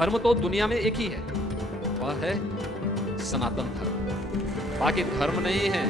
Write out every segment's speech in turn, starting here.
धर्म तो दुनिया में एक ही है, वह है सनातन धर्म। बाकी धर्म नहीं है,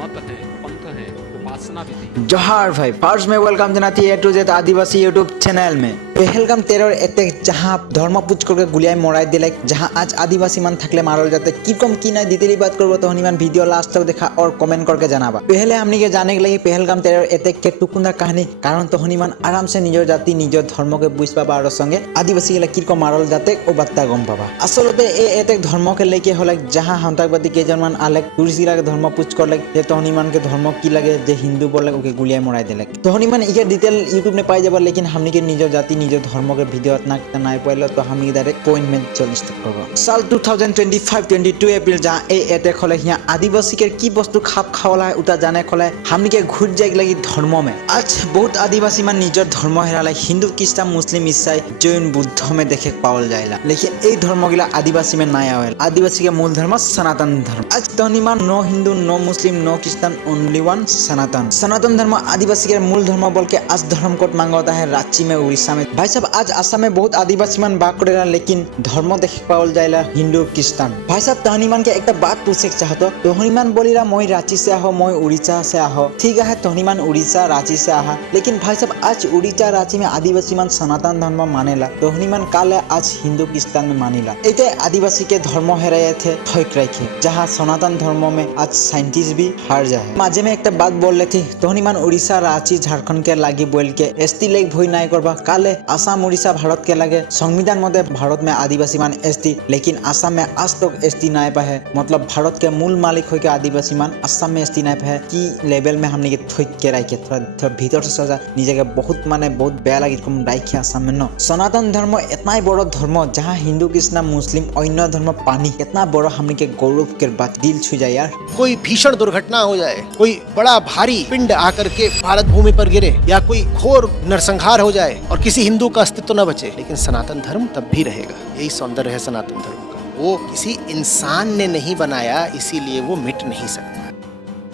मत है, पंथ है, उपासना विधि। जोहार भाई, फार्स्ट में वेलकम জানাতি ए टू जेड आदिवासी यूट्यूब चैनल में। পেহেলগাম টেরর এটেক যাহা ধর্মপুজ করকে গুলিয়াই মরাই দিলে, যাহা আজ আদিবাসী মান থাকলে মারল যাতে কিরকম কি নাই ডিটেইলি बात করব तो हनीमान वीडियो लास्ट तक देखा और कमेंट करके जनाबा। पहले हमनी के जाने के लिए পেহেলগাম টেরর এটেक के टुकुंदा कहानी कारण तो हनीमान आराम से निजर जाति निजर धर्म के बुझ पाबा और संगे आदिवासी के किरकम मारल जाते ओ बात्ता गम पाबा। আসলতে এই এটেক ধর্ম के लेके হলে যাহা সন্ত্রাসবাদী কেজনমান আলেক টুরিস্টরা ধর্মপুজ করলে যে তো हनीमान के धर्म की लगे जे हिंदू बोले ओके गुलियाई मराई दिले। तो हनीमान इके डिटेल यूट्यूब ने पाई जाबा, लेकिन हमनी के निजर जाति निजर धर्म के वीडियो ना नाइ पाइलो तो हमनी डायरेक्ट पॉइंट में चल स्टार्ट करबो। साल 2025-22 एप्रिल जहां ए अटैक होले हिया आदिवासी के की वस्तु खाप खावला उता जाने खोले हमनी के घुट जाए लगी धर्म में। आज बहुत आदिवासी मान निजर धर्म हेराले हिंदू क्रिश्चियन मुस्लिम ईसाई जैन बुद्ध में देखे पावल जाएला, लेकिन ए धर्म गिला आदिवासी में ना आवेला। आदिवासी के मूल धर्म सनातन धर्म। आज तो हनीमान नो हिंदू नो मुस्लिम नो क्रिश्चियन ओनली वन सनातन। सनातन धर्म आदिवासी के मूल धर्म बोल के आज धर्म कोड मांगता है रांची में उड़ीसा में। भाई साहब आज आसाम में बहुत आदिवासी मान बाग करेला, लेकिन धर्म देखे पावल जाएला हिंदू क्रिश्चियन। भाई साहब तो हनीमान के एक बात पूछे चाहतो तो हनीमान बोलीला मैं रांची से आहो मैं उड़ीसा से आहो। ठीक है तो हनीमान उड़ीसा रांची से आहा, लेकिन भाई साहब आज उड़ीसा रांची में आदिवासी मान सनातन धर्म मानेला तो हनीमान काले आज हिंदू क्रिश्चियन में मानिला। इते आदिवासी के धर्म हेराए थे ठोक रखे, जहाँ सनातन धर्म में आज साइंटिस्ट भी हार जाए। माजे में एक बात बोल रही थी तो हनीमान उड़ीसा रांची झारखंड के लागी बोल के एसटी लेक भई नाय करबा। काले आसाम उड़ीसा भारत के लगे संविधान मते भारत में आदिवासी मान एसटी, लेकिन आसाम में आज तक एसटी नाय पाए। मतलब भारत के मूल मालिक हो के आदिवासी मान आसाम में एसटी नाय पाए की लेवल में हमने के ठोक के रखे। थोड़ा भीतर से सोचा निजे के बहुत माने बहुत बेया लगी कम रखे आसाम में न। सनातन धर्म इतना ही बड़ा धर्म जहाँ हिंदू कृष्ण मुस्लिम अन्य धर्म पानी इतना बड़ा हमने के गौरव के बात दिल छू जाए यार। कोई भीषण दुर्घटना हो जाए, कोई बड़ा भारी पिंड आकर के भारत भूमि पर गिरे या कोई घोर नरसंहार हो जाए और किसी हिंदू का अस्तित्व न बचे, लेकिन सनातन धर्म तब भी रहेगा। यही सौंदर्य है सनातन धर्म का। वो किसी इंसान ने नहीं बनाया, इसीलिए वो मिट नहीं सकता।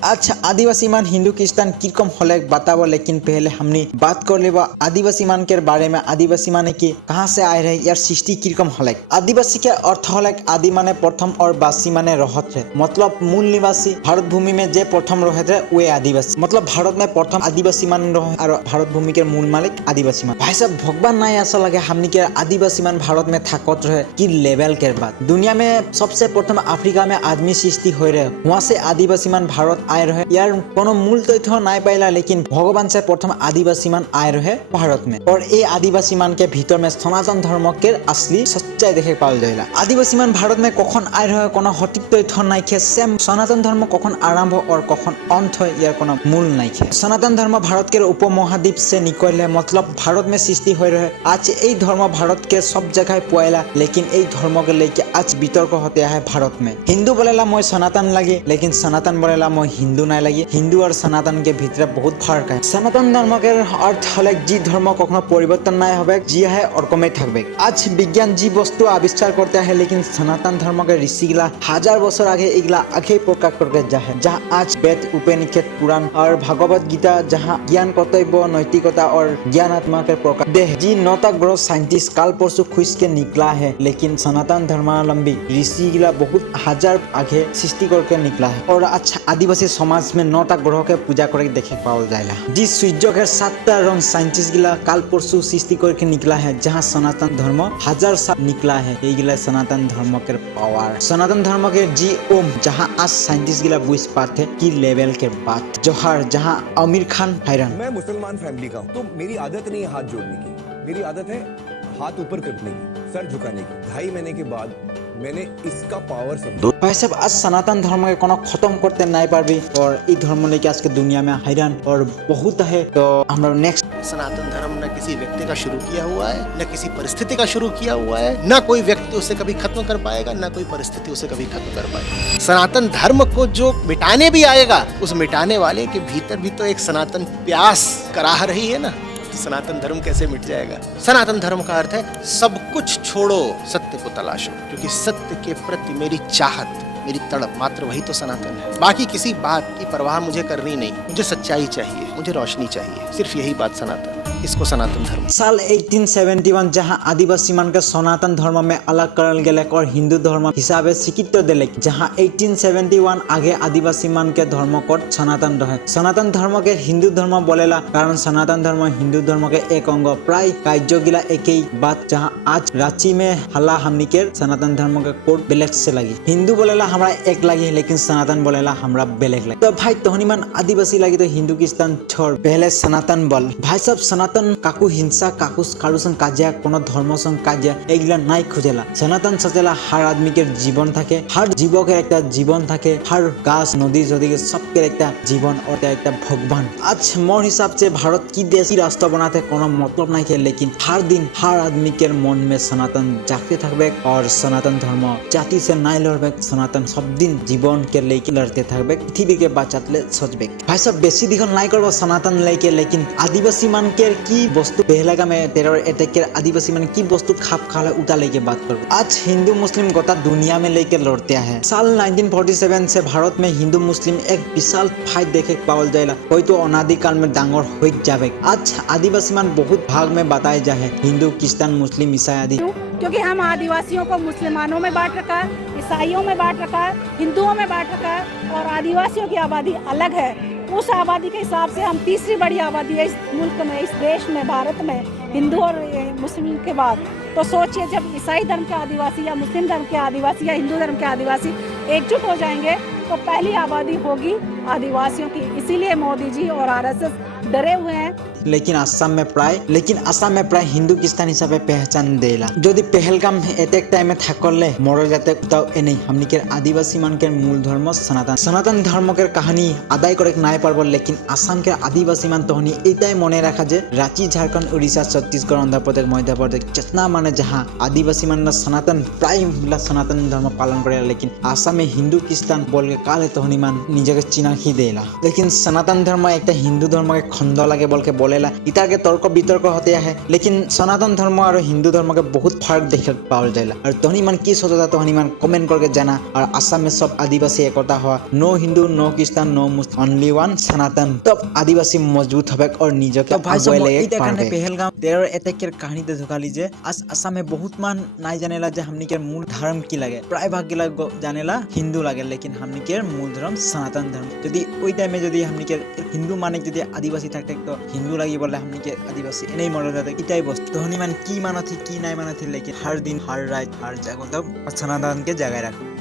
अच्छा आदिवासी मान हिंदू क्रिश्चियन किरकम होले बताबो, लेकिन पहले हमने बात कर लेबा आदिवासी मान के बारे में। आदिवासी माने की कहां से आए रहे यार सृष्टि किरकम होले। आदिवासी के अर्थ होले आदि माने प्रथम और वासी माने रहत रहे, मतलब मूल निवासी। भारत भूमि में जे प्रथम रहत रहे वे आदिवासी, मतलब भारत में प्रथम आदिवासी मान रहे और भारत भूमि के मूल मालिक आदिवासी मान। भाई साहब भगवान ना ऐसा लगे हमनी के आदिवासी मान भारत में थाकत रहे की लेवल के बाद। दुनिया में सबसे प्रथम अफ्रीका में आदमी सृष्टि हो रहे, वहां से आदिवासी मान भारत आए रहे। यार कोनो मूल तथ्य नाय पाइला, लेकिन भगवान से प्रथम आदिवासी मान आए रहे भारत में। और ये आदिवासी मान के भीतर में सनातन धर्म के असली सच्चाई देखे पाल जाएला। आदिवासी मान भारत में कखन आए रहे कोनो सठिक तथ्य नाय खे। सेम सनातन धर्म कखन आरंभ और कखन अंत है यार कोनो मूल नाय खे। सनातन धर्म भारत के उपमहाद्वीप से निकले, मतलब भारत में सृष्टि हो रहे। आज ये धर्म भारत के सब जगह पाइला, लेकिन ये धर्म के लेके आज वितर्क होते है भारत में। हिंदू बोलेला मैं सनातन लगे, लेकिन सनातन बोलेला मैं हिंदू नाय लगे। हिंदू और सनातन के भीतर बहुत फर्क है। सनातन धर्म के अर्थ हले जी धर्म कखनो परिवर्तन नाय होबे, जी है और कमे थाकबे। आज विज्ञान जी वस्तु आविष्कार करते है, लेकिन सनातन धर्म के ऋषि गिला हजार बছর आगे इगला आगे प्रकाश करके जाए। जहाँ आज वेद उपनिषद पुराण और भागवत गीता जहाँ ज्ञान कर्तव्य नैतिकता और ज्ञानात्मा के प्रकाश दे। जी नौता ग्रह साइंटिस्ट काल परसों खुश के निकला है, लेकिन सनातन धर्मावलंबी ऋषि गिला बहुत हजार आगे सृष्टि करके निकला है। और अच्छा आदिवासी समाज में 9टा ग्रह के पूजा करके देखे पावल जाएला। जी सूर्य के 7टा रंग साइंटिस्ट गिला काल परसों सृष्टि करके निकला है, जहाँ सनातन धर्म हजार साल निकला है। ये गिला सनातन धर्म के पावर। सनातन धर्म के जी ओम जहाँ आज साइंटिस्ट गिला बुझ पाते की लेवल के बात। जोहार जहाँ आमिर खान हैरान। मैं मुसलमान फैमिली का हूँ, तो मेरी आदत नहीं है हाथ जोड़ने की। मेरी आदत है हाथ ऊपर करने की, सर झुकाने की। 2.5 महीने के बाद मैंने इसका पावर समझा। भाई साहब आज सनातन धर्म के कोनो खत्म करते नहीं पारबी, और ई धर्म लेके आज के दुनिया में हैरान और बहुत है। तो हम लोग नेक्स्ट सनातन धर्म न किसी व्यक्ति का शुरू किया हुआ है, न किसी परिस्थिति का शुरू किया हुआ है, न कोई व्यक्ति उसे कभी खत्म कर पाएगा, न कोई परिस्थिति उसे कभी खत्म कर पाएगी। सनातन धर्म को जो मिटाने भी आएगा, उस मिटाने वाले के भीतर भी तो एक सनातन प्यास कराह रही है ना। सनातन धर्म कैसे मिट जाएगा? सनातन धर्म का अर्थ है सब कुछ छोड़ो, सत्य को तलाशो, क्योंकि सत्य के प्रति मेरी चाहत, मेरी तड़प, मात्र वही तो सनातन है। बाकी किसी बात की परवाह मुझे करनी नहीं। मुझे सच्चाई चाहिए, मुझे रोशनी चाहिए, सिर्फ यही बात सनातन है। इसको सनातन धर्म। साल 1871 जहां आदिवासी मान के सनातन धर्म में अलग करल गेले और हिंदू धर्म हिसाबे स्वीकृत दिले, जहां 1871 आगे आदिवासी मान के धर्म को सनातन रहे। सनातन धर्म के हिंदू धर्म बोलेला कारण सनातन धर्म हिंदू धर्म के एक अंग, प्राय कार्योगिला एक ही बात। जहां आज रांची में हल्ला हमनी के सनातन धर्म के कोड बेलेग से लगी। हिंदू बोलेला हमरा एक लगी, लेकिन सनातन बोलेला हमरा बेलेग लगी। तो भाई तोहनी मन आदिवासी लगी तो हिंदू किस्तान छोड़, पहले सनातन बोल। भाई सब सनातन काकू हिंसा काकू कारू संग काजिया कोनो धर्म संग काजिया एगला नाई खुजेला। सनातन सचेला हर आदमी के जीवन থাকে, हर जीव के एक जीवन থাকে, हर गाछ नदी जदी के सबके एक जीवन और एक भगवान। आज मोर हिसाब से भारत की देश की राष्ट्र बनाते कोनो मतलब नहीं है, लेकिन हर दिन हर आदमी के मन में सनातन जागते থাকবে और सनातन धर्म जाति से नहीं लड़बे। सनातन सब दिन जीवन के लेके लड़ते থাকবে, पृथ्वी के बाँचातले सोचबे। भाई सब बेसी दीघल नहीं करबो सनातन लेके, लेकिन आदिवासी मान के की वस्तु पहलेगा में टेरर अटैक के आदिवासी मान की वस्तु खाप खाला उता लेके बात करो। आज हिंदू मुस्लिम गोटा दुनिया में लेके लड़ते हैं। साल 1947 से भारत में हिंदू मुस्लिम एक विशाल फाइट देखे पावल जाएला, कोई तो अनादि काल में डांगर हो जावे। आज आदिवासी मान बहुत भाग में बताए जाए, हिंदू क्रिश्चियन मुस्लिम ईसाई आदि, क्योंकि हम आदिवासियों को मुसलमानों में बांट रखा है, ईसाइयों में बांट रखा है, हिंदुओं में बांट रखा है और आदिवासियों की आबादी अलग है। उस आबादी के हिसाब से हम तीसरी बड़ी आबादी है इस मुल्क में, इस देश में, भारत में, हिंदू और मुस्लिम के बाद। तो सोचिए जब ईसाई धर्म के आदिवासी या मुस्लिम धर्म के आदिवासी या हिंदू धर्म के आदिवासी एकजुट हो जाएंगे तो पहली आबादी होगी आदिवासियों की। इसीलिए मोदी जी और आरएसएस डरे हुए हैं। लेकिन आसाम में प्राय हिंदू क्रिश्चियन हिसाबे पहचान देला। यदि पहलगाम अटैक टाइम में थाकले मर जाते तो एने हमनी के आदिवासी मान के मूल धर्म सनातन धर्म के कहानी आदाय करे नहीं पारबो, लेकिन आसाम के आदिवासी मान तहनी एटाई मने रखा जे रांची झारखंड उड़ीसा छत्तीसगढ़ आंध्र प्रदेश मध्य प्रदेश जितना माने जहाँ आदिवासी मान सनातन प्राय सनातन धर्म पालन करे, लेकिन आसाम में हिंदू क्रिश्चियन बोल के काले तहनी मान निजे के चिन्ह देला। लेकिन सनातन धर्म एक हिंदू धर्म के खंड लगे बोलेला इतार के तर्क वितर्क होते है, लेकिन सनातन धर्म और हिंदू धर्म के बहुत फर्क देखे पावल जाएला। और तहनी मन की सोचता तहनी मन कमेंट करके जाना। और आसाम में सब आदिवासी एकता हुआ, no Hindu no Christian no Muslim, only one Sanatan, तब आदिवासी मजबूत হবে और निजे के पहलगाम टेरर अटैक के कहानी दे धोखा लीजिए। आज आसाम में बहुत मान नहीं जानेला जे हमनी के मूल धर्म की लगे, प्राय भाग के लोग जानेला हिंदू लगे, लेकिन हमनी के मूल धर्म सनातन धर्म। यदि ओई टाइम में यदि हमनी के हिंदू माने यदि आदिवासी थाकते तो हिंदू लगी बोले हमनी के आदिवासी एने मर जाते इटाई वस्तु तहनी मान की माना थी की नहीं माना थी, लेकिन हर दिन हर रात हर जगह तब सनातन के जगह रखो।